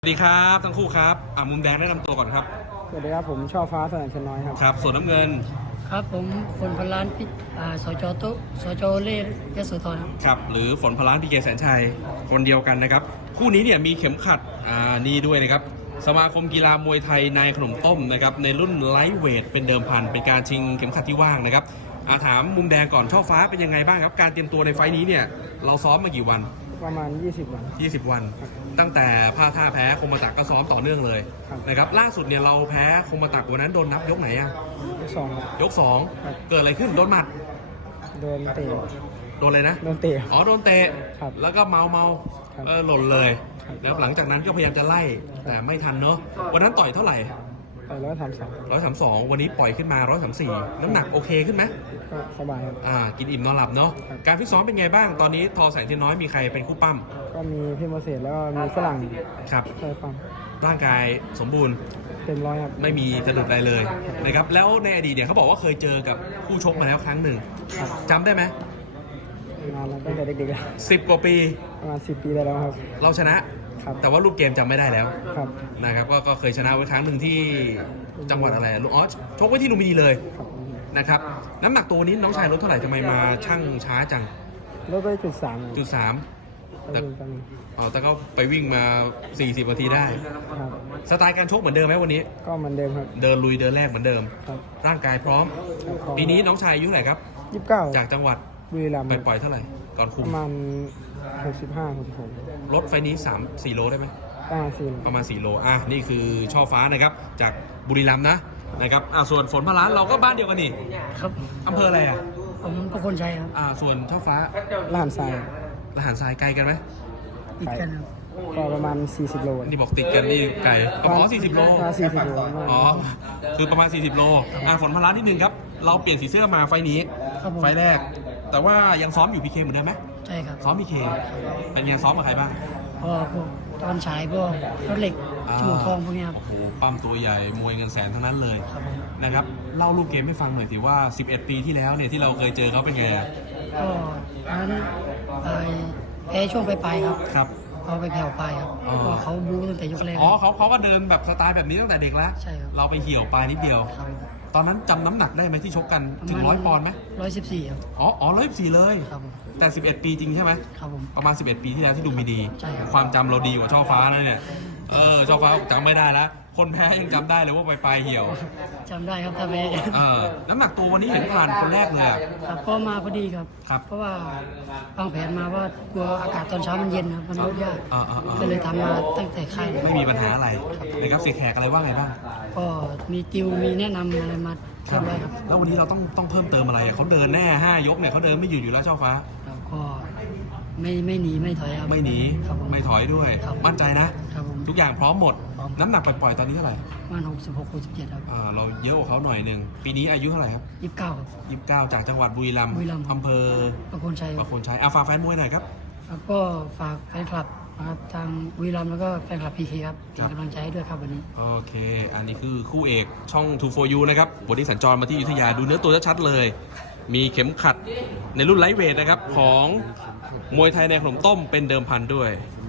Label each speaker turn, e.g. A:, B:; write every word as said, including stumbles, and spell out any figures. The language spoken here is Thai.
A: สวัสดีครับทั้งคู่ครับอ่ามุมแดงแนะนำตัวก่อนครับ
B: สวัสดีครับผมช่อฟ้าสนามชนน้อยครับ
A: ครับส่วนน้ำเงิน
C: ครับผมฝนพลานพิอ่าสจโตสจเล่ยโสธรครับ
A: ครับหรือฝนพลานพีเกแสนชัยคนเดียวกันนะครับคู่นี้เนี่ยมีเข็มขัดอ่านี่ด้วยนะครับสมาคมกีฬามวยไทยนายขนมต้มนะครับในรุ่นไลท์เวทเป็นเดิมพันเป็นการชิงเข็มขัดที่ว่างนะครับอาถามมุมแดงก่อนช่อฟ้าเป็นยังไงบ้างครับการเตรียมตัวในไฟล์นี้เนี่ยเราซ้อมมากี่วัน
B: ประมาณยี่สิบวัน
A: ยี่สิบวันตั้งแต่พลาดท่าแพ้คมตะก็ซ้อมต่อเนื่องเลยนะครับล่าสุดเนี่ยเราแพ้คมตะวันนั้นโดนนับยกไหนอะ
B: ยกสอง
A: ยกสองเกิดอะไรขึ้นโดนหมัด
B: โดนเตะ
A: โดนเลยนะ
B: โดนเตะ
A: อ๋อโดนเตะแล้วก็เมาเมาเออหล่นเลยแล้วหลังจากนั้นก็พยายามจะไล่แต่ไม่ทันเนอะวันนั้นต่อยเท่าไหร่
B: ต่อยร้อยสามสอง
A: ร้อยสามสองวันนี้ปล่อยขึ้นมาร้อยสามสี่น้ำหนักโอเคขึ้นไหม
B: ก็สบายครับ
A: อ่ากินอิ่มนอนหลับเนาะการฟิตซ้อมเป็นไงบ้างตอนนี้ทอแสงเทียนน้อยมีใครเป็นคู่ปั้ม
B: ก็มีพี่โมเสสแล้วก็มีฝรั่ง
A: ครับ
B: ใช่ปั้ม
A: ร่างกายสมบูรณ์
B: เต็มร้อยครับ
A: ไม่มีสะดุดอะไรเลยนะครับแล้วในอดีตเนี่ยเขาบอกว่าเคยเจอกับคู่ชกมาแล้วครั้งหนึ่งจำได้ไหม
B: นานแล้วตั้งแต่เด็กๆแล้ว
A: สิบกว่าปี
B: ประมาณสิบปีได้แล้วครับ
A: เราชนะแต่ว่ารูปเกมจำไม่ได้แล้วนะครับก็ก็เคยชนะไว้ครั้งหนึ่งที่จังหวัดอะไรอ๋อชกไว้ที่ลุมพินีเลยนะครับน้ำหนักตัวนี้น้องชายลดเท่าไหร่ทำไมมาช่างช้าจัง
B: ลดไปจุดสาม
A: จุดสามแต่อ๋อแต่เขาไปวิ่งมาสี่สิบนาทีได้สไตล์การชกเหมือนเดิมไหมวันนี้
B: ก็เหมือนเดิมครับ
A: เดินลุยเดินแรกเหมือนเดิมร่างกายพร้อมปีนี้น้องชายอายุเท่าไหร่ครับ
B: ยี่สิบเก้า
A: จากจังหวัด
B: บุรีรัมย์
A: ไปปล่อยเท่าไหร่ก่อนคุม
B: ประมาณหกสิบห้าหกสิบหก
A: ลดไฟนี้สามสี่โลได้ไหม
B: ประมาณสี่
A: ประมาณสี่โลอ่ะนี่คือช่อฟ้านะครับจากบุรีรัมย์นะนะครับอ่าส่วนฝนพลานเราก็บ้านเดียวกันนี่
C: ครับ
A: อำเภออะไรอ่ะ
C: ผมประคนชัยครับ
A: อ่าส่วนช่อฟ้า
B: ละหันทราย
A: ละหันทรายไกลกันไหม
C: ติดกันครับ
B: ก็ประมาณสี่สิบโล
A: นี่บอกติดกันนี่ไกลอ๋อสี่สิบโล
B: สี่สิบโล
A: อ๋อคือประมาณสี่สิบโลอ่าฝนพลานนิดนึงครับเราเปลี่ยนสีเสื้อมาไฟนี้ไฟแรกแต่ว่ายังซ้อมอยู่พีเคเหมือนเดิมไหม
C: ใช่ครับ
A: ซ้อมพีเคเป็นยังซ้อมกับใครบ้าง
C: ก็พวกตอนฉายพวกรถเหล็กจมูกทองพวกนี้ครับ
A: โอ้โหปั้มตัวใหญ่มวยเงินแสนทั้งนั้นเลยนะครับเล่ารูปเกมให้ฟังหน่อยสิว่าสิบเอ็ดปีที่แล้วเนี่ยที่เราเคยเจอเขาเป็นไง
C: ก็นั้นแพ้ช่วงปลายๆครับ
A: ครับ
C: เขาไปแผ่วปลายครับเพราะเขาบู๊ตั้งแต่ยกแรก
A: อ๋อเขาเขาก็เดินแบบสไตล์แบบนี้ตั้งแต่เด็กแล้ว
C: ใช่ครับ
A: เราไปเหี่ยวปลายนิดเดียวตอนนั้นจำน้ำหนักได้ไหมที่ชกกันถึงร้อยปอนด์ไหม
C: ร้อยสิบสี่ครับ
A: อ๋ออ๋อร้อยสิบสี่เลยแต่สิบเอ็ดปีจริงใช่ไหม
C: ครับผม
A: ประมาณสิบเอ็ดปีที่แล้วที่ดูมีดี
C: ใช่ครับ
A: ความจำเราดีกว่าช่อฟ้าเลยเนี่ยเออช่อฟ้าจำไม่ได้แล้วคนแพ้ยังจำได้เลยว่าไปปลายเหี่ยว
C: จำได้ครับถ้าแพ้
A: เออน้ำหนักตัววันนี้เห็นผ่านคนแรกเลย
C: ครับก็มาพอดีครับเพราะว่าวางแผนมาว่ากลัวอากาศตอนเช้ามันเย็นครับมันลดยากก็เลยทำมาตั้งแต่ค่าย
A: ไม่มีปัญหาอะไรนะครับเสียแขกอะไรว่าไงบ้าง
C: ก็มีติวมีแนะนำอะไรมาเรียบร้อยครับ
A: แล้ววันนี้เราต้องต้องเพิ่มเติมอะไรเขาเดินแน่ห้ายกเนี่ยเขาเดินไม่หยุดอยู่แล้วช่อฟ้า
C: ก็ไม่ไม่หนีไม่ถอยครับ
A: ไม่หนีไม่ถอยด้วยมั่นใจนะทุกอย่างพร้อมหมดน้ำหนักปล่อยๆตอนนี้เท่าไหร่
C: ประมาณหกสิบหก หกสิบเจ็ดครับ
A: อ่าเราเยอะกว่าเขาหน่อยหนึ่งปีนี้อายุเท่าไหร่ครับ
C: ยี่สิบเก้าครับ
A: ยี่สิบเก้าจากจังหวัดบุรีรัมย์อำเภอ
C: ประโคนชัย
A: ประโคนชัยอาฝากแฟนมวยหน่อยครับ
C: แล้วก็ฝากแฟนคลับนะครับทางบุรีรัมย์แล้วก็แฟนคลับพีเคครับเป็นกำลังใจให้ด้วยครับวันนี้
A: โอเคอันนี้คือคู่เอกช่อง ทู โฟร์ ยู นะครับวันนี้สัญจรมาที่อยุธยาดูเนื้อตัวชัดๆเลยมีเข็มขัดในรุ่นไลท์เวทนะครับของมวยไทยในขนมต้มเป็นเดิมพันด้วย